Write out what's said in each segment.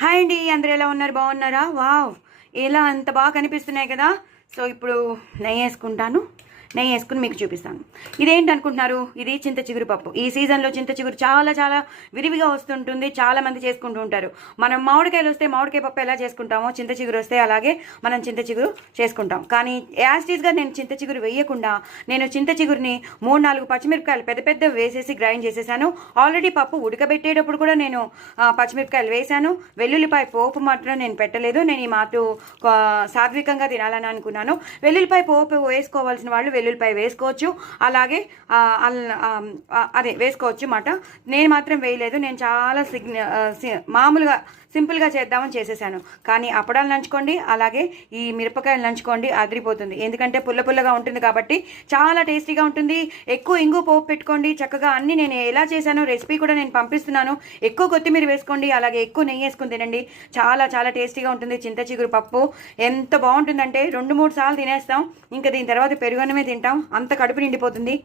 Hi అండి, అందరూ ఎలా ఉన్నారు? బాగున్నారా? వావ్, ఎలా అంత బాగా కనిపిస్తున్నాయి కదా. సో ఇప్పుడు నెయ్యి వేసుకుంటాను. నెయ్యి వేసుకుని మీకు చూపిస్తాను. ఇదేంటి అనుకుంటున్నారు? ఇది చింత చిగురు పప్పు. ఈ సీజన్లో చింత చిగురు చాలా చాలా విరివిగా వస్తుంటుంది. చాలా మంది చేసుకుంటూ ఉంటారు. మనం మామిడికాయలు వస్తే మామిడికాయ పప్పు ఎలా చేసుకుంటామో, చింత చిగురు వస్తే అలాగే మనం చింత చిగురు చేసుకుంటాం. కానీ యాస్టీస్గా నేను చింత చిగురు వేయకుండా నేను చింత చిగురిని 3-4 పచ్చిమిరపకాయలు పెద్ద పెద్ద వేసేసి గ్రైండ్ చేసేసాను. ఆల్రెడీ పప్పు ఉడకబెట్టేటప్పుడు కూడా నేను పచ్చిమిరపకాయలు వేసాను. వెల్లుల్లిపాయ పోపు మాత్రం నేను పెట్టలేదు. నేను ఈ మాటు సాత్వికంగా తినాలని అనుకున్నాను. వెల్లుల్లిపాయ పోపు వేసుకోవాల్సిన వాళ్ళు వెల్లుల్లిపాయ వేసుకోవచ్చు, అలాగే అదే వేసుకోవచ్చు మాట. నేను మాత్రం వేయలేదు. నేను చాలా మామూలుగా సింపుల్గా చేద్దామని చేసేసాను. కానీ అప్పడాలు నంచుకోండి, అలాగే ఈ మిరపకాయలు నంచుకోండి, అదిరిపోతుంది. ఎందుకంటే పుల్ల పుల్లగా ఉంటుంది కాబట్టి చాలా టేస్టీగా ఉంటుంది. ఎక్కువ ఇంగు పోపు పెట్టుకోండి చక్కగా. అన్నీ నేను ఎలా చేశానో రెసిపీ కూడా నేను పంపిస్తున్నాను. ఎక్కువ కొత్తిమీర వేసుకోండి, అలాగే ఎక్కువ నెయ్యి వేసుకుని తినండి. చాలా చాలా టేస్టీగా ఉంటుంది. చింత చిగురు పప్పు ఎంత బాగుంటుందంటే 2-3 సార్లు తినేస్తాం. ఇంకా దీని తర్వాత పెరుగన్నమే తింటాం. అంత కడుపు నిండిపోతుంది.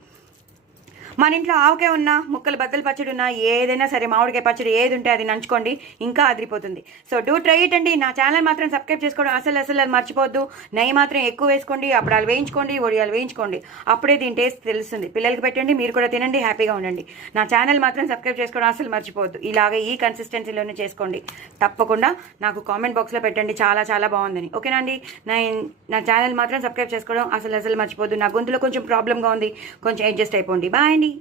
మన ఇంట్లో ఆవకాయ ఉన్నా, ముక్కలు బద్దలు పచ్చడి ఉన్నా, ఏదైనా సరే మామిడికాయ పచ్చడి ఏది ఉంటే అది నంచుకోండి, ఇంకా అదిరిపోతుంది. సో డూ ట్రై ఇట్ అండి. నా ఛానల్ మాత్రం సబ్స్క్రైబ్ చేసుకోవడం అసలు మర్చిపోద్దు. నెయ్యి మాత్రం ఎక్కువ వేసుకోండి, అప్పడాలు వేయించుకోండి, వడియాలు వేయించుకోండి. అప్పుడే దీని టేస్ట్ తెలుస్తుంది. పిల్లలకి పెట్టండి, మీరు కూడా తినండి, హ్యాపీగా ఉండండి. నా ఛానల్ మాత్రం సబ్స్క్రైబ్ చేసుకోవడం అసలు మర్చిపోవద్దు. ఇలాగే ఈ కన్సిస్టెన్సీలోనే చేసుకోండి. తప్పకుండా నాకు కామెంట్ బాక్స్లో పెట్టండి చాలా చాలా బాగుందని. ఓకేనా అండి? నా ఛానల్ మాత్రం సబ్స్క్రైబ్ చేసుకోవడం అసలు మర్చిపోద్దు. నా గొంతులో కొంచెం ప్రాబ్లంగా ఉంది, కొంచెం అడ్జస్ట్ అయిపోండి. బాయ్ అండి.